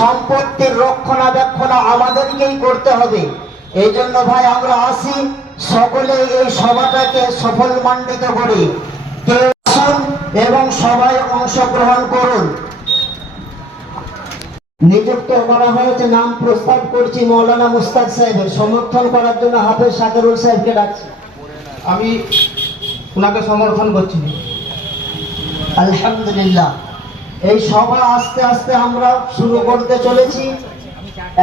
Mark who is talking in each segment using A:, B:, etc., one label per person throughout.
A: সম্পত্তির রক্ষণাবেক্ষণ আমাদেরকেই করতে হবে। এই জন্য ভাই আমরা আসি সকলে এই সভাটাকে সফল মণ্ডিত করি। কেউ আসুন এবং সবাই অংশগ্রহণ করুন। নিযুক্ত করা হয়েছে নাম প্রস্তাব করছি মৌলানা মুস্তাক সাহেবের। সমর্থন করার জন্য হাফেজ সাকেরুল সাহেবকে ডাকছি।
B: আমি ওনাকে সমর্থন করছি।
A: আলহামদুলিল্লাহ। এই সভা আস্তে আস্তে আমরা শুরু করতে চলেছি।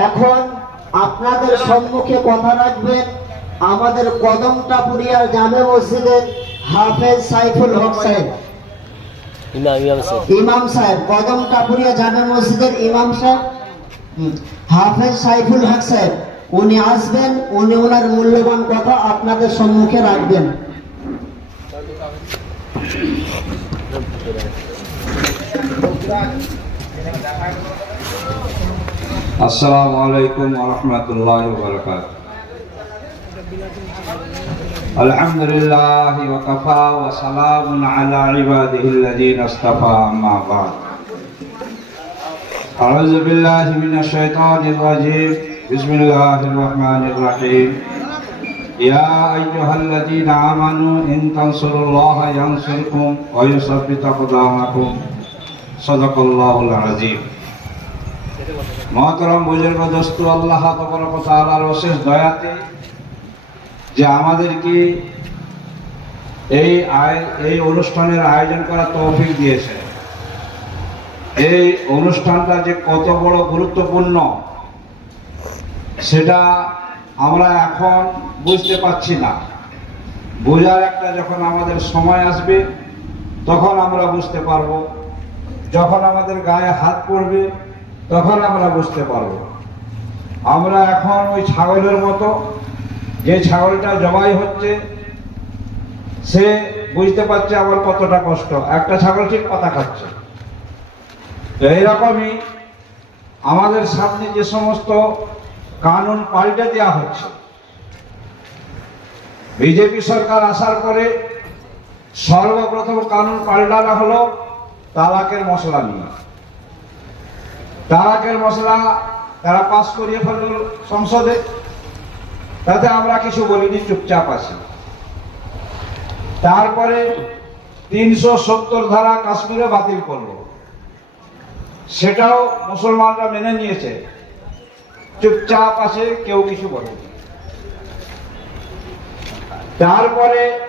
A: এখন আপনাদের সম্মুখে কথা রাখবেন। আমাদের কদমটাপুরিয়ার জামে মসজিদের হাফেজ সাইফুল হক সাহেব।
C: ইমাম সাহেব।
A: সাহেব কদমটাপুরিয়া জামে মসজিদের ইমাম সাহেব। হাফেজ সাইফুল হক সাহেব উনি আসবেন উনি ওনার মূল্যবান কথা আপনাদের সম্মুখে রাখবেন।
D: السلام عليكم ورحمة الله وبركاته. الحمد لله وكفى وسلام على عباده الذين اصطفى أما بعد. أعوذ بالله من الشيطان الرجيم. بسم الله الرحمن الرحيم. يا أيها الذين آمنوا إن تنصروا الله ينصركم ويثبت أقدامكم. মহাতরম অশেষ দয়াতে যে এই আয়, এই অনুষ্ঠানের আয়োজন করা তৌফিক দিয়েছে। এই অনুষ্ঠানটা যে কত বড় গুরুত্বপূর্ণ, সেটা আমরা এখন বুঝতে পারছি না। বোঝার একটা যখন আমাদের সময় আসবে, তখন আমরা বুঝতে পারব। যখন আমাদের গায়ে হাত পড়বে, তখন আমরা বুঝতে পারব। আমরা এখন ওই ছাগলের মতো, যে ছাগলটা জবাই হচ্ছে, সে বুঝতে পারছে আমার কতটা কষ্ট। একটা ছাগল ঠিক পাতা খাচ্ছে। তো এইরকমই আমাদের সামনে যে সমস্ত কানুন পাল্টে দেওয়া হচ্ছে, বিজেপি সরকার আসার পরে সর্বপ্রথম কানুন পাল্টানো হলো তালাকের মশলা নিয়ে। তালাকের মশলা তারা পাশ করিয়ে ফেলল সংসদে। তাতে আমরা কিছু বলিনি, চুপচাপ আছি। তারপরে তিনশো সত্তর ধারা কাশ্মীরে বাতিল করল। সেটাও মুসলমানরা মেনে নিয়েছে। চুপচাপ আছে, কেউ কিছু বলেনি। তারপরে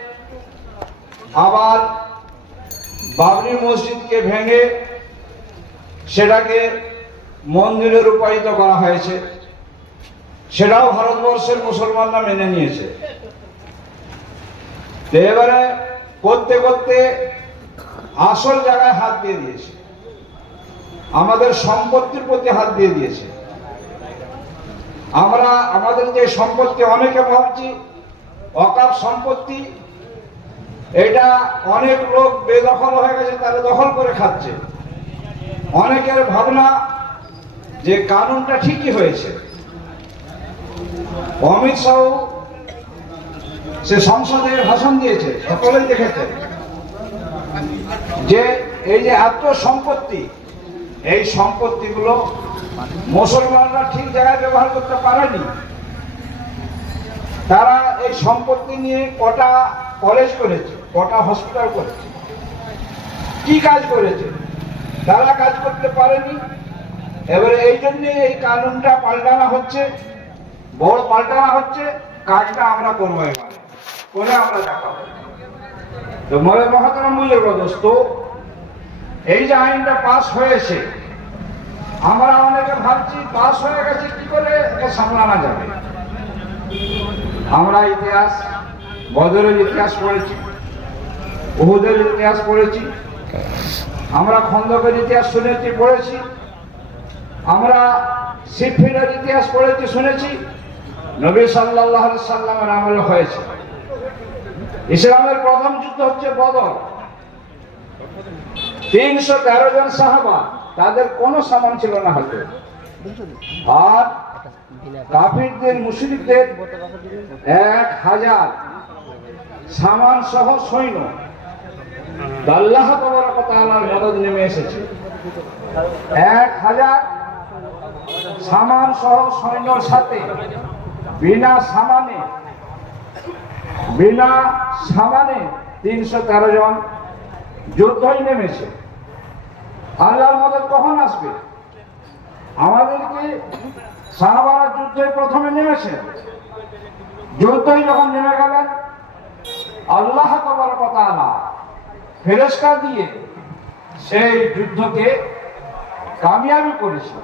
D: আবার বাবরি মসজিদকে ভেঙে সেটাকে মন্দিরে রূপায়িত করা হয়েছে। সেটাও ভারতবর্ষের মুসলমানরা মেনে নিয়েছে। এবারে করতে করতে আসল জায়গায় হাত দিয়ে দিয়েছে। আমাদের সম্পত্তির প্রতি হাত দিয়ে দিয়েছে। আমরা, আমাদের যে সম্পত্তি, অনেকে ভাবছি অকাপ সম্পত্তি এটা অনেক লোক বেদখল হয়ে গেছে, তারা দখল করে খাচ্ছে। অনেকের ভাবনা যে কানুনটা ঠিকই হয়েছে। অমিত শাহ সে সংসদে ভাষণ দিয়েছে, সকলেই দেখেছে। যে এই যে এত সম্পত্তি, এই সম্পত্তিগুলো মুসলমানরা ঠিক জায়গায় ব্যবহার করতে পারেনি। তারা এই সম্পত্তি নিয়ে কটা কলেজ করেছে। কটা হসপিটাল করেছে? কি কাজ করেছে? তারা কাজ করতে পারেনি। এবারে এই জন্য এই কানুনটা পাল্টানো হচ্ছে। বড় পাল্টানো হচ্ছে। কাজটা আমরা করব এবারে। করে আমরা দেখাবো। তো মনে মহাতরম বুঝে দোস্ত এই যে আইনটা পাস হয়েছে, আমরা অনেকে ভাবছি পাস হয়ে গেছে, কি করে একে সামলানো যাবে? আমরা ইতিহাস, বদরের ইতিহাস পড়েছি। বহুদের ইতিহাস পড়েছি। আমরা খন্দকের ইতিহাস শুনেছি, পড়েছি। আমরা সিফিনের ইতিহাস পড়েছি, শুনেছি। নবী সাল্লাহ সাল্লামের আমলে হয়েছে। ইসলামের প্রথম যুদ্ধ হচ্ছে বদর। তিনশো তেরো জন সাহাবা, তাদের কোনো সামান ছিল না হাতে আর কাফিরদের, মুশরিকদের এক হাজার সামান সহ সৈন্য। আল্লাহ তাআলার মদদ নেমে এসেছে। এক হাজার সামান সহ সৈন্যর সাথে, বিনা সামানে বিনা সামানে তিনশো তেরো জন যুদ্ধই নেমেছে। আল্লাহর মদত কখন আসবে? আমাদেরকে সাহাবারা যুদ্ধে প্রথমে নেমেছে। যুদ্ধই যখন নেমে গেলেন, আল্লাহ কবর ফেরেস্কা দিয়ে সেই যুদ্ধকে কামিয়াবি করেছে।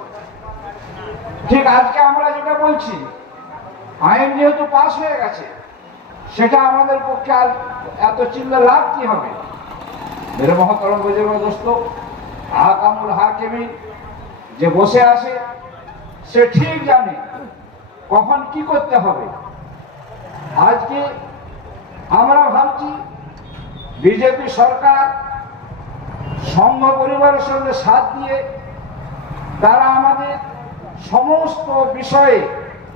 D: ঠিক আজকে আমরা যেটা বলছি, আইন যেহেতু পাস হয়ে গেছে, সেটা আমাদের পক্ষে আর এত চিল্লা লাভ কি হবে? মেরে মহতরম বুঝেব দোস্ত হাকামুল হাকিমি, যে বসে আছে, সে ঠিক জানে কখন কি করতে হবে। আজকে আমরা ভাবছি বিজেপি সরকার সংঘ পরিবারের সঙ্গে সাথ দিয়ে তারা আমাদের সমস্ত বিষয়ে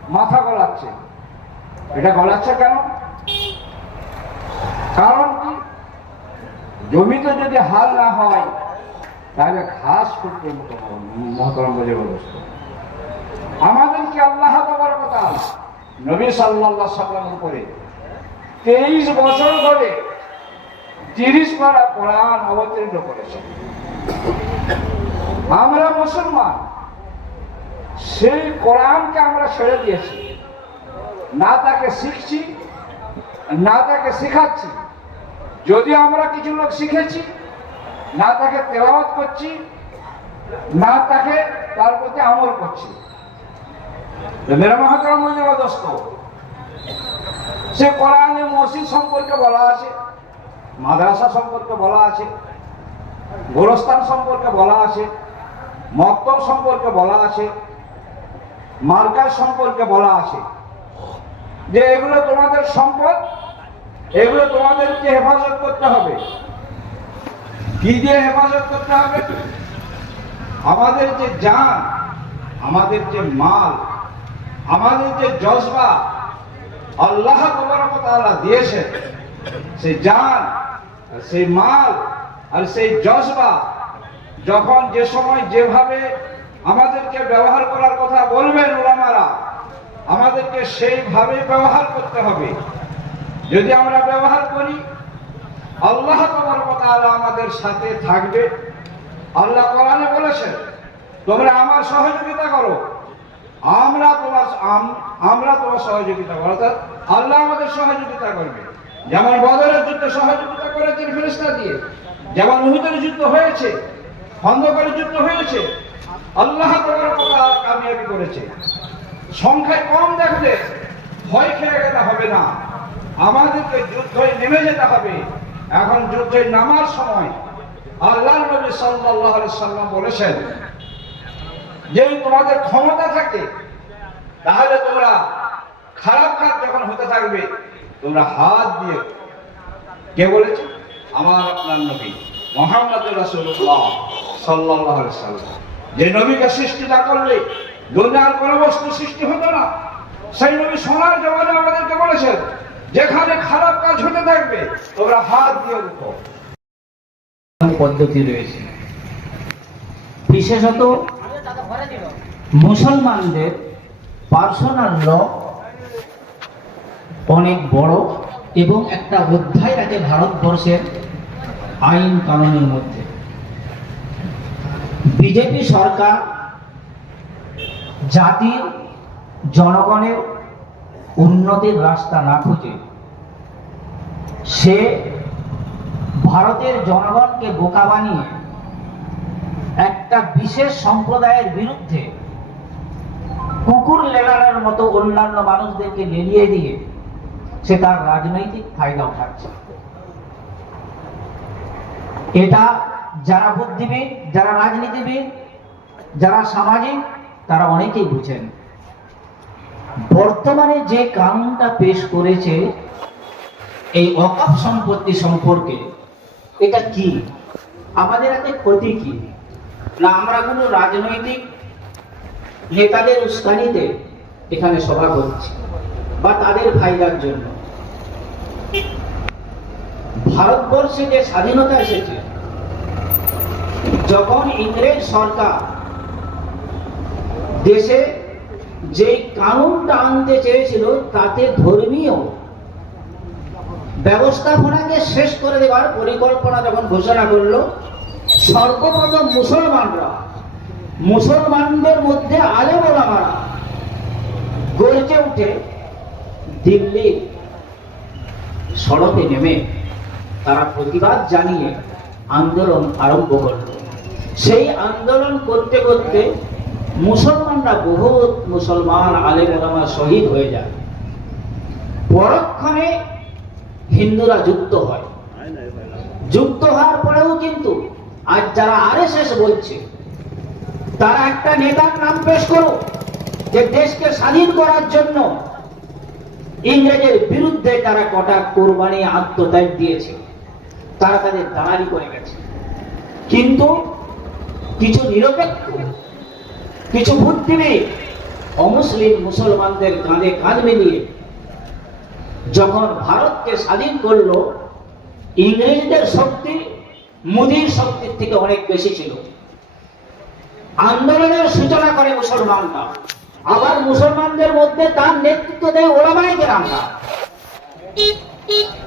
D: মাথা গলাচ্ছে। এটা গলাচ্ছে কেন? কারণ কি? জমিতে যদি হাল না হয়, তাহলে ঘাস করতে মহতরম বোঝে আমাদেরকে আল্লাহ তোমার কথা নবী সাল্লাহ সাল্লামের করে তেইশ বছর ধরে তিরিশ পারা কোরআন অবতীর্ণ করেছেন আমরা মুসলমান, সেই কোরআনকে আমরা ছেড়ে দিয়েছি। না তাকে শিখছি, না তাকে শেখাচ্ছি। যদি আমরা কিছু লোক শিখেছি, না তাকে তেলাওয়াত করছি, না তাকে তার প্রতি আমল করছি। মেরা মহাকাম দোস্ত, সে কোরআনে মসজিদ সম্পর্কে বলা আছে। মাদ্রাসা সম্পর্কে বলা আছে, গোরস্থান সম্পর্কে বলা আছে, মক্তব সম্পর্কে বলা আছে, মার্কাজ সম্পর্কে বলা আছে। যে এগুলো তোমাদের সম্পদ, এগুলো তোমাদেরকে হেফাজত করতে হবে। কি দিয়ে হেফাজত করতে হবে? আমাদের যে যান আমাদের যে মাল, আমাদের যে জজবা, আল্লাহ সেই জান আর সেই মাল আর সেই জজবা যখন যে সময় যেভাবে আমাদেরকে ব্যবহার করার কথা বলবেন ওলামারা, আমাদেরকে সেইভাবে ব্যবহার করতে হবে। যদি আমরা ব্যবহার করি, আল্লাহ তাআলা আমাদের সাথে থাকবে। আল্লাহ কোরআনে বলেছেন, তোমরা আমার সহযোগিতা করো। আমরা তোমার আমরা তোমার সহযোগিতা করো অর্থাৎ আল্লাহ আমাদের সহযোগিতা করবে। যেমন বদরের যুদ্ধে সহযোগিতা করেছেন ফেরেস্তা দিয়ে, যেমন উহুদের যুদ্ধ হয়েছে, খন্দকারের যুদ্ধ হয়েছে, আল্লাহ কামিয়াবি করেছে। সংখ্যায় কম দেখলে ভয় খেয়ে গেলে হবে না। আমাদেরকে যুদ্ধে নেমে যেতে হবে। এখন যুদ্ধে নামার সময়। আল্লাহ নবী আলাইহি সাল্লাম বলেছেন যে তোমাদের ক্ষমতা থাকে, তাহলে তোমরা খারাপ কাজ যখন হতে থাকবে তোমরা হাত দিয়ে কে বলেছে? আমার আপনার নবী মোহাম্মদ আলাইহি সাল্লাম। যে নবীকে সৃষ্টি না করলে দুনিয়ার কোনো বস্তু সৃষ্টি হতো না। সেই নবী সোনার জমানে আমাদেরকে বলেছেন, যেখানে খারাপ কাজ হতে থাকবে, তোমরা হাত দিয়ে রুখো
E: পদ্ধতি রয়েছে। বিশেষত মুসলমানদের পার্সোনাল ল অনেক বড় এবং একটা অধ্যায় আছে ভারতবর্ষের আইন কানুনের মধ্যে। বিজেপি সরকার জাতির, জনগণের উন্নতির রাস্তা না খুঁজে, সে ভারতের জনগণকে বোকা বানিয়ে একটা বিশেষ সম্প্রদায়ের বিরুদ্ধে কুকুর লেলানোর মতো অন্যান্য মানুষদেরকে লেলিয়ে দিয়ে সে তার রাজনৈতিক ফায়দা উঠাচ্ছে এটা যারা বুদ্ধিবিদ যারা রাজনীতিবিদ যারা সামাজিক, তারা অনেকেই বুঝেন। বর্তমানে যে কানুনটা পেশ করেছে, এই অকাপ সম্পত্তি সম্পর্কে এটা কি? আমাদের হাতে ক্ষতি কি? না, আমরা কোনো রাজনৈতিক নেতাদের উস্কানিতে এখানে সভা করছি, বা তাদের ফায়দার জন্য। ভারতবর্ষে যে স্বাধীনতা এসেছে, যখন ইংরেজ সরকার দেশে যে কানুনটা আনতে চেয়েছিল, তাতে ধর্মীয় ব্যবস্থাপনাকে শেষ করে দেওয়ার পরিকল্পনা যখন ঘোষণা করল, সর্বপ্রথম মুসলমানরা, মুসলমানদের মধ্যে আলেম ওলামারা গর্জে উঠে দিল্লি সড়কে নেমে তারা প্রতিবাদ জানিয়ে আন্দোলন আরম্ভ করল। সেই আন্দোলন করতে করতে মুসলমানরা বহুত মুসলমান আলেম ওলামা শহীদ হয়ে যায়। পরক্ষণে হিন্দুরা যুক্ত হয়। যুক্ত হওয়ার পরেও কিন্তু আজ যারা আরএসএস বলছে, তারা একটা নেতার নাম পেশ করো যে দেশকে স্বাধীন করার জন্য ইংরেজের বিরুদ্ধে তারা কটা কোরবানি আত্মত্যাগ দিয়েছে। তারা তাদের দাঁড়ালি করে গেছে। কিন্তু কিছু নিরপেক্ষ, কিছু বুদ্ধিবিদ অমুসলিম মুসলমানদের কাঁধে কাঁধ মিলিয়ে যখন ভারতকে স্বাধীন করল, ইংরেজদের শক্তি মোদীর শক্তির থেকে অনেক বেশি ছিল। আন্দোলনের সূচনা করে মুসলমানরা। আবার মুসলমানদের মধ্যে তার নেতৃত্ব দেয় ওলামাই গ্রামরা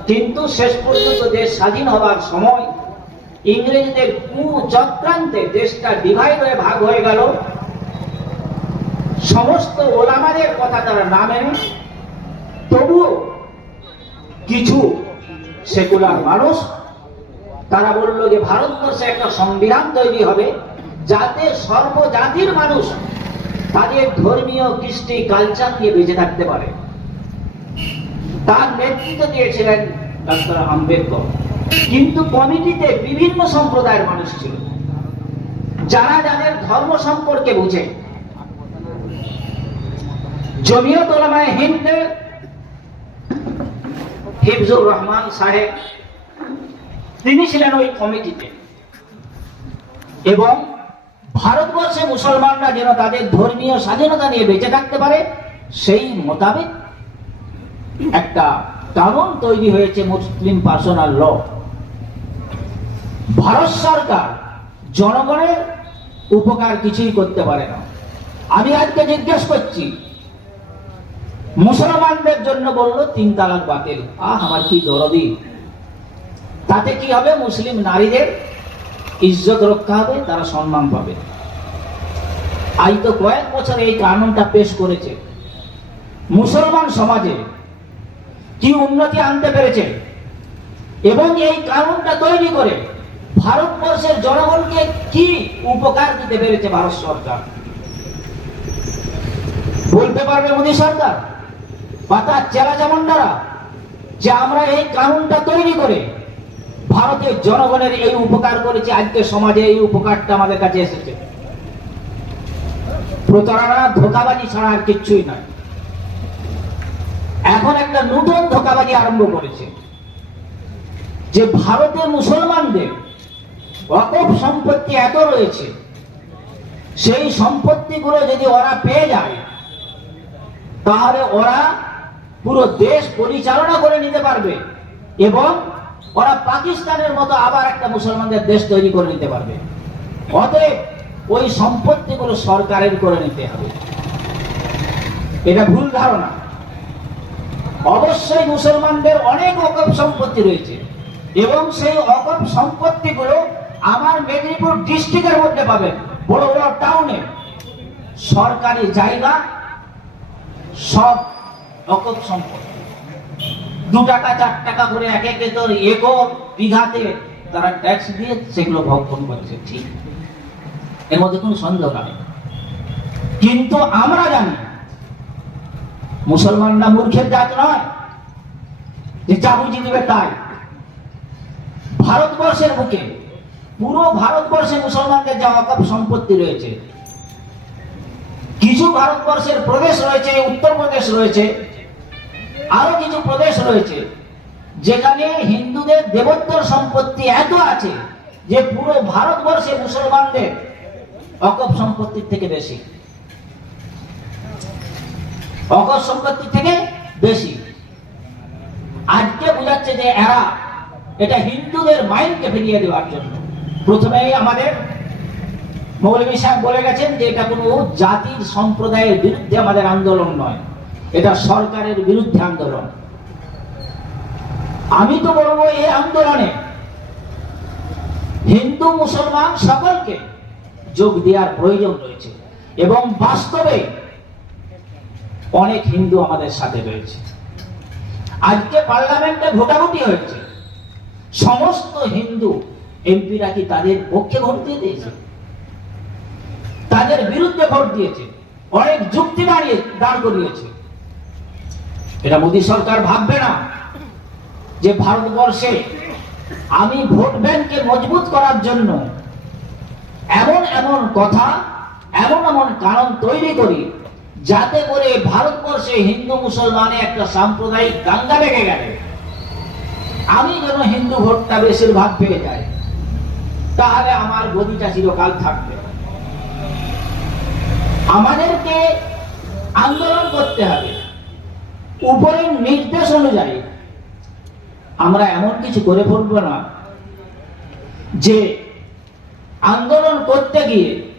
E: কিন্তু শেষ পর্যন্ত দেশ স্বাধীন হবার সময় ইংরেজদের কুচক্রান্তে দেশটা ডিভাইড হয়ে ভাগ হয়ে গেল। সমস্ত ওলামাদের কথা তারা না মেনে, তবুও কিছু সেকুলার মানুষ তারা বলল যে ভারতবর্ষে একটা সংবিধান তৈরি হবে যাতে সর্বজাতির মানুষ তাদের ধর্মীয় কৃষ্টি কালচার নিয়ে বেঁচে থাকতে পারে। তার নেতৃত্ব দিয়েছিলেন ডক্টর আম্বেদকর। কিন্তু কমিটিতে বিভিন্ন সম্প্রদায়ের মানুষ ছিল। যারা যাদের ধর্ম সম্পর্কে বুঝে। জমিয়ত ওলামায়ে হিন্দ, হিফজুর রহমান সাহেব, তিনি ছিলেন ওই কমিটিতে। এবং ভারতবর্ষে মুসলমানরা যেন তাদের ধর্মীয় স্বাধীনতা নিয়ে বেঁচে থাকতে পারে, সেই মোতাবেক একটা কানুন তৈরি হয়েছে মুসলিম পার্সোনাল ল ভারত সরকার জনগণের উপকার কিছুই করতে পারে না। আমি আজকে জিজ্ঞেস করছি, মুসলমানদের জন্য বলল, তিন তালাক বাতিল। আহ, আমার কি দরদি। তাতে কি হবে? মুসলিম নারীদের ইজ্জত রক্ষা হবে, তারা সম্মান পাবে। আজ তো কয়েক বছর এই কানুনটা পেশ করেছে। মুসলমান সমাজে কি উন্নতি আনতে পেরেছে? এবং এই কানুনটা তৈরি করে ভারতবর্ষের জনগণকে কি উপকার দিতে পেরেছে ভারত সরকার? বলতে পারবে মোদী সরকার? বা তার চেলা চামুন্ডারা যে আমরা এই কানুনটা তৈরি করে ভারতের জনগণের এই উপকার করেছে, আজকে সমাজে এই উপকারটা আমাদের কাছে এসেছে। প্রতারণা, ধোকাবাজি ছাড়া আর কিচ্ছুই নয়। এখন একটা নতুন ধোকাবাজি আরম্ভ করেছে। যে ভারতের মুসলমানদের অকপ সম্পত্তি এত রয়েছে, সেই সম্পত্তিগুলো যদি ওরা পেয়ে যায়, তাহলে ওরা পুরো দেশ পরিচালনা করে নিতে পারবে এবং ওরা পাকিস্তানের মতো আবার একটা মুসলমানদের দেশ তৈরি করে নিতে পারবে। অতএব ওই সম্পত্তিগুলো সরকারের করে নিতে হবে। এটা ভুল ধারণা। অবশ্যই মুসলমানদের অনেক অকপ সম্পত্তি রয়েছে। এবং সেই অকপ সম্পত্তিগুলো আমার মেদিনীপুর ডিস্ট্রিক্টের মধ্যে পাবেন বড় বড় টাউনে সরকারি জায়গা, সব অকপ সম্পত্তি। দু টাকা, চার টাকা করে এক এক একর একর বিঘাতে তারা ট্যাক্স দিয়ে সেগুলো ভক্ষণ করছে, ঠিক। এর মধ্যে কোনো সন্দেহ নাই। কিন্তু আমরা জানি মুসলমানরা মূর্খের জাত নয়, যে বুঝি দেবে তাই। ভারতবর্ষের বুকে, পুরো ভারতবর্ষে মুসলমানদের যা অকাপ সম্পত্তি রয়েছে। কিছু ভারতবর্ষের প্রদেশ রয়েছে উত্তরপ্রদেশ রয়েছে, আরও কিছু প্রদেশ রয়েছে, যেখানে হিন্দুদের দেবোত্তর সম্পত্তি এত আছে যে পুরো ভারতবর্ষে মুসলমানদের অকপ সম্পত্তির থেকে বেশি। অকপ সম্পত্তির থেকে বেশি। আজকে বোঝাচ্ছে যে এরা এটা হিন্দুদের মাইন্ডকে ফিরিয়ে দেওয়ার জন্য। প্রথমেই আমাদের মৌলভী সাহেব বলে গেছেন যে এটা কোনো জাতির সম্প্রদায়ের বিরুদ্ধে আমাদের আন্দোলন নয়। এটা সরকারের বিরুদ্ধে আন্দোলন। আমি তো বলব এই আন্দোলনে হিন্দু, মুসলমান সকলকে যোগ দেওয়ার প্রয়োজন রয়েছে। এবং বাস্তবে অনেক হিন্দু আমাদের সাথে রয়েছে। আজকে পার্লামেন্টে ভোটাভুটি হয়েছে। সমস্ত হিন্দু এমপিরা কি তাদের পক্ষে ভোট দিয়ে দিয়েছে? তাদের বিরুদ্ধে ভোট দিয়েছে। অনেক যুক্তি দাঁড়িয়ে দাঁড় করিয়েছে। এটা মোদী সরকার ভাববে না যে ভারতবর্ষে আমি ভোট ব্যাংককে মজবুত করার জন্য এমন এমন কথা, এমন এমন কারণ তৈরি করি যাতে করে ভারতবর্ষে হিন্দু মুসলমানে একটা সাম্প্রদায়িক দাঙ্গা লেগে গেলে। আমি যেন হিন্দু ভোটটা বেশিরভাগ পেয়ে যাই, তাহলে আমার গদিটা চিরকাল থাকবে। আমাদেরকে আন্দোলন করতে হবে। উপরের নির্দেশ অনুযায়ী আমরা এমন কিছু করে ফেলব না যে আন্দোলন করতে গিয়ে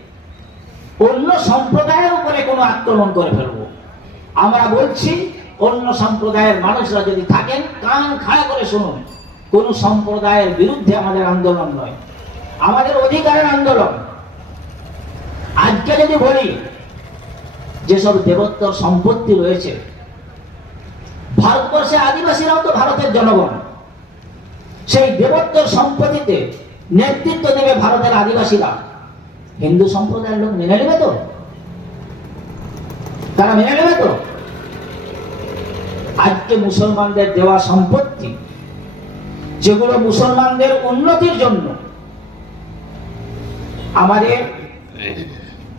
E: অন্য সম্প্রদায়ের উপরে কোনো আক্রমণ করে ফেলব। আমরা বলছি, অন্য সম্প্রদায়ের মানুষরা যদি থাকেন, কান খাড়া করে শুনুন। কোন সম্প্রদায়ের বিরুদ্ধে আমাদের আন্দোলন নয়। আমাদের অধিকারের আন্দোলন। আজকে যদি বলি, যেসব দেবত্বর সম্পত্তি রয়েছে, ভারতবর্ষে আদিবাসীরাও তো ভারতের জনগণ। সেই দেবত্বর সম্পত্তিতে নেতৃত্ব দেবে ভারতের আদিবাসীরা। হিন্দু সম্প্রদায়ের লোক মেনে নেবে তো? তারা মেনে নেবে তো? আজকে মুসলমানদের দেওয়া সম্পত্তি, যেগুলো মুসলমানদের উন্নতির জন্য, আমাদের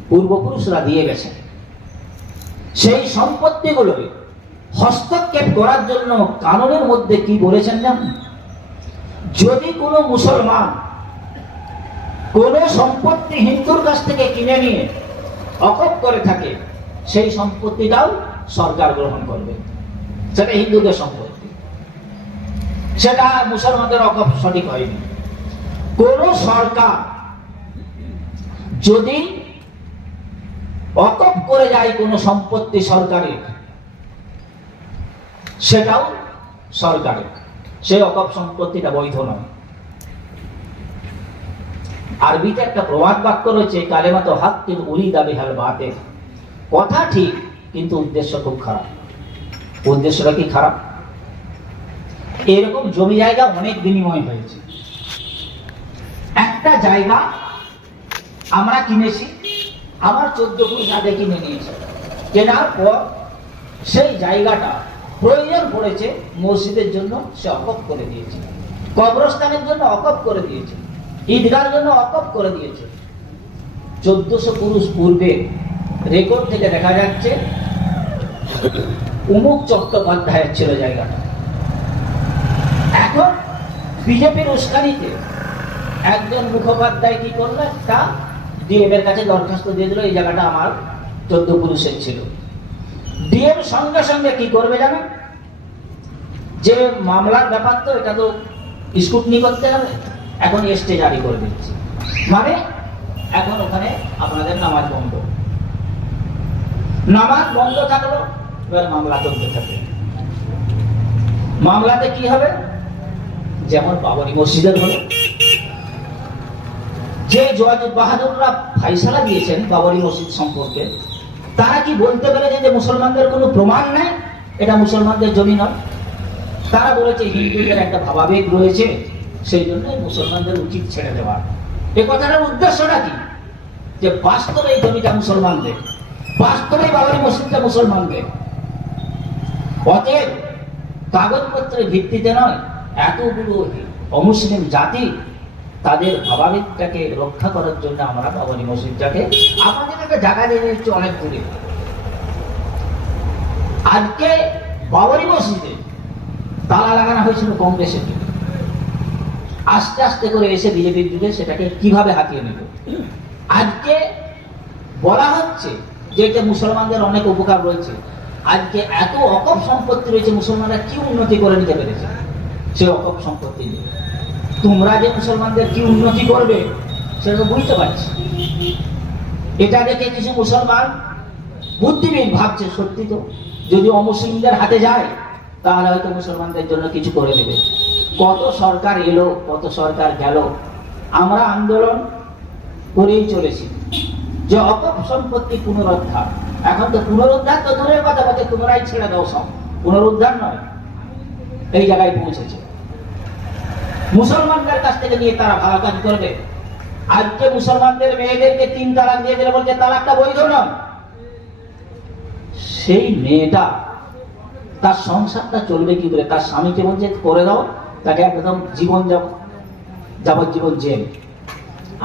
E: পূর্বপুরুষরা দিয়ে গেছে। সেই সম্পত্তিগুলো হস্তক্ষেপ করার জন্য কানুনের মধ্যে কি বলেছেন জানেন? যদি কোনো মুসলমান কোন সম্পত্তি হিন্দুর কাছ থেকে কিনে নিয়ে অকপ করে থাকে, সেই সম্পত্তিটাও সরকার গ্রহণ করবে। সেটা হিন্দুদের সম্পত্তি। সেটা মুসলমানদের অকপ সঠিক হয়নি। কোন সরকার যদি অকপ করে যায় কোনো সম্পত্তি সরকারের, সেটাও সরকারের। সেই অকপ সম্পত্তিটা বৈধ নয়। আরবিতে একটা প্রবাদ বাক্য রয়েছে কালেমা তো হাত তিন উলি দাবি হাল বাতে কথা ঠিক, কিন্তু উদ্দেশ্য খুব খারাপ। উদ্দেশ্যটা কি খারাপ? এরকম জমি জায়গা অনেক বিনিময় হয়েছে। একটা জায়গা আমরা কিনেছি, আমার চোদ্দ ফুট জায়গা কিনে নিয়েছি। কেনার পর সেই জায়গাটা প্রয়োজন পড়েছে, মসজিদের জন্য সে অকপ করে দিয়েছে। কবরস্থানের জন্য অকপ করে দিয়েছে। ঈদগার জন্য অকপ করে দিয়েছে। চোদ্দশো পুরুষ পূর্বে রেকর্ড থেকে দেখা যাচ্ছে, উমুক চট্টোপাধ্যায়ের ছিল জায়গাটা। এখন বিজেপির উস্কানিতে একজন মুখোপাধ্যায় কি করল? একটা ডিএম এর কাছে দরখাস্ত দিয়ে দিল, এই জায়গাটা আমার চোদ্দ পুরুষের ছিল। ডিএম সঙ্গে সঙ্গে কি করবে জানেন যে মামলার ব্যাপার তো, এটা তো স্কুটনি করতে হবে। এখন এসটে জারি করে দিচ্ছে। মানে এখন ওখানে আপনাদের নামাজ বন্ধ। নামাজ বন্ধ থাকল, এবার মামলা চলতে থাকে মামলাতে কি হবে? যেমন বাবরি মসজিদের হলো। যে জয় বাহাদুররা ফাইসালা দিয়েছেন বাবরি মসজিদ সম্পর্কে, তারা কি বলতে পেরেছে যে মুসলমানদের কোনো প্রমাণ নাই? এটা মুসলমানদের জমি নয়। তারা বলেছে হিন্দুদের একটা ভাবাবেগ রয়েছে। সেই জন্য মুসলমানদের উচিত ছেড়ে দেওয়া। এ কথাটার উদ্দেশ্যটা কি? যে বাস্তবে এই জমিটা মুসলমানদের, বাস্তবে বাবরি মসজিদটা মুসলমানদের। অতএব কাগজপত্রের ভিত্তিতে নয়, এতগুলো অমুসলিম জাতি তাদের ভাবাবেগটাকে রক্ষা করার জন্য আমরা বাবরি মসজিদটাকে, আমাদের একটা জায়গা দিয়ে দিচ্ছি অনেক দূরে। আজকে বাবরি মসজিদে তালা লাগানো হয়েছিল কংগ্রেসের যুগে আস্তে আস্তে করে এসে বিজেপির যুগে সেটাকে কীভাবে হাতিয়ে নেব? আজকে বলা হচ্ছে যে এটা মুসলমানদের অনেক উপকার রয়েছে। আজকে এত অকপ সম্পত্তি রয়েছে, মুসলমানরা কি উন্নতি করে নিতে পেরেছে? সে অকপ সম্পত্তি নিয়ে তোমরা যে মুসলমানদের কি উন্নতি করবে, সেটা তো বুঝতে পারছি। এটা দেখে কিছু মুসলমান বুদ্ধিবিদ ভাবছে, সত্যি তো? যদি অমুসলিমদের হাতে যায়, তাহলে হয়তো মুসলমানদের জন্য কিছু করে দেবে। কত সরকার এলো, কত সরকার গেল। আমরা আন্দোলন করেই চলেছি। যে অকপ সম্পত্তি পুনরুদ্ধার, এখন তো পুনরুদ্ধার তো দূরের কথা বলছে পুনরায় ছেড়ে দাও সব। পুনরুদ্ধার নয়, এই জায়গায় পৌঁছেছে। মুসলমানদের কাছ থেকে নিয়ে তারা ভালো কাজ করবে। আজকে মুসলমানদের মেয়েদেরকে তিন তালাক দিয়ে দিলে বলছে, তালাকটা বৈধ নয়। সেই মেয়েটা, তার সংসারটা চলবে কি করে? তার স্বামীকে বলছে, করে দাও তাকে একদম জীবন যাব, যাবজ্জীবন জেল।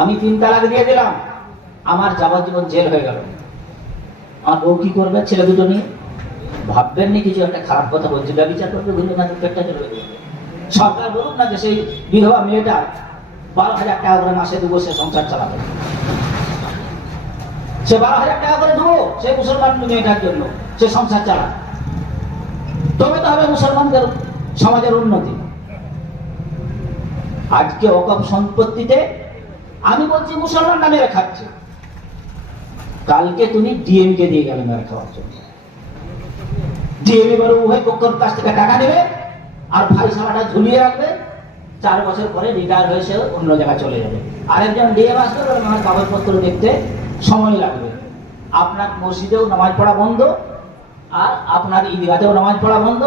E: আমি তিন তালাক দিয়ে দিলাম, আমার যাবজ্জীবন জেল হয়ে গেল। আমার বউ কি করবে? ছেলে দুটো নিয়ে? ভাববেন নি, কিছু একটা খারাপ কথা বলছে, ব্যবচার করবে ঘুরে না পেটটা চলে যাবে। সরকার বলুক না যে সেই বিধবা মেয়েটা বারো হাজার টাকা করে মাসে দেবো, সে সংসার চালাবে। সে বারো হাজার টাকা করে দেবো, সে মুসলমান মেয়েটার জন্য, সে সংসার চালায় তবে তো হবে মুসলমানদের সমাজের উন্নতি। আজকে অকপ সম্পত্তিতে আমি বলছি মুসলমানরা মেরে খাচ্ছে কালকে তুমি ডিএম কে দিয়ে গেলে মেরে খাওয়ার জন্য। ডিএম এবার উভয় পক্ষের কাছ থেকে টাকা নেবে আর ফাইসালাটা ঝুলিয়ে রাখবে। চার বছর পরে রিটায়ার হয়ে সে অন্য জায়গায় চলে যাবে। আরেকজন ডিএম আসবে ওর আমার কাগজপত্র দেখতে সময় লাগবে। আপনার মসজিদেও নামাজ পড়া বন্ধ আর আপনার ঈদগাতেও নামাজ পড়া বন্ধ।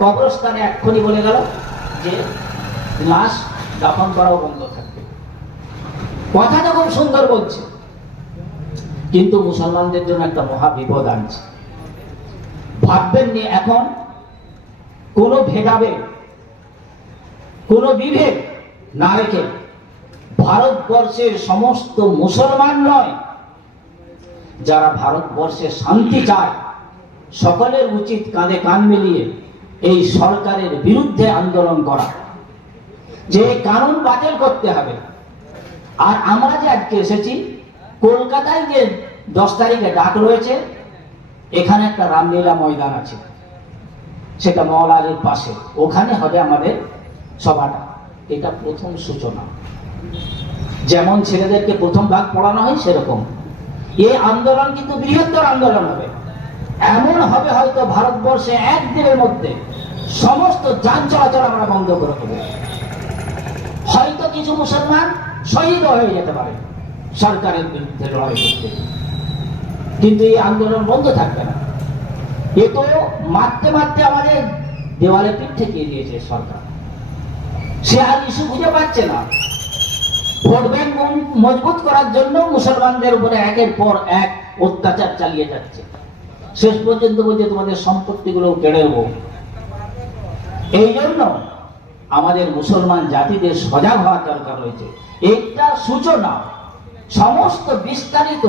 E: কবরস্থানে এক্ষুনি বলে গেল যে লাশ দাফন করাও বন্ধ থাকবে। কথাটা খুব সুন্দর বলছে। কিন্তু মুসলমানদের জন্য একটা মহা বিপদ আনছে। ভাববেন নি এখন কোন ভেদাভেদ, কোন বিভেদ না রেখে ভারতবর্ষের সমস্ত মুসলমান নয়, যারা ভারতবর্ষে শান্তি চায়, সকলের উচিত কাঁধে কান মিলিয়ে এই সরকারের বিরুদ্ধে আন্দোলন করা। যে কানুন বাতিল করতে হবে। আর আমরা যে আজকে এসেছি, কলকাতায় যে দশ তারিখে ডাক রয়েছে, এখানে একটা রামলীলা ময়দান আছে। সেটা মহলালের পাশে। ওখানে হবে আমাদের সভাটা। এটা প্রথম সূচনা। যেমন ছেলেদেরকে প্রথম ভাগ পড়ানো হয়, সেরকম। এই আন্দোলন কিন্তু বৃহত্তর আন্দোলন হবে। এমন হবে হয়তো ভারতবর্ষে একদিনের মধ্যে সমস্ত যান চলাচল আমরা বন্ধ করে দেবো। কিছু মুসলমান শহীদ হয়ে যেতে পারে সরকারের বিরুদ্ধে লড়াই করতে। কিন্তু এই আন্দোলন বন্ধ থাকবে না। এ তো মারতে মারতে আমাদের দেওয়ালে পিঠ ঠেকিয়ে দিয়েছে সরকার? সে আর ইস্যু খুঁজে পাচ্ছে না। ভোট ব্যাংক মজবুত করার জন্য মুসলমানদের উপরে একের পর এক অত্যাচার চালিয়ে যাচ্ছে। শেষ পর্যন্ত বলছে তোমাদের সম্পত্তিগুলো কেড়ে নেব। এই জন্য আমাদের মুসলমান জাতিদের সজাগ হওয়ার দরকার রয়েছে। একটা সূচনা, সমস্ত বিস্তারিত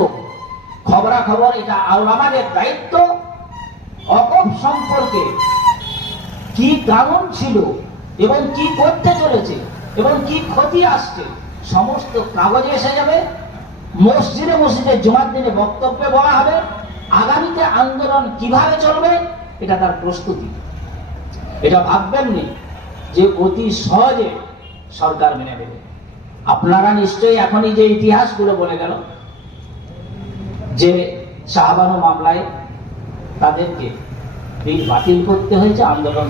E: খবরাখবর, এটা আমাদের দায়িত্ব। অকপ সম্পর্কে কি কারণ ছিল এবং কি করতে চলেছে এবং কি ক্ষতি আসছে, সমস্ত কাগজে এসে যাবে। মসজিদে মসজিদে জুমার দিনে বক্তব্যে বলা হবে, আগামীতে আন্দোলন কীভাবে চলবে, এটা তার প্রস্তুতি। এটা ভাববেন নি। যে অতি সহজে সরকার মেনে নেবে। আপনারা নিশ্চয়ই এখনই যে ইতিহাসগুলো বলে গেল, যে শাহবানো মামলায় তাদেরকে বিল বাতিল করতে হয়েছে, আন্দোলন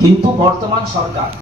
E: কিন্তু বর্তমান সরকার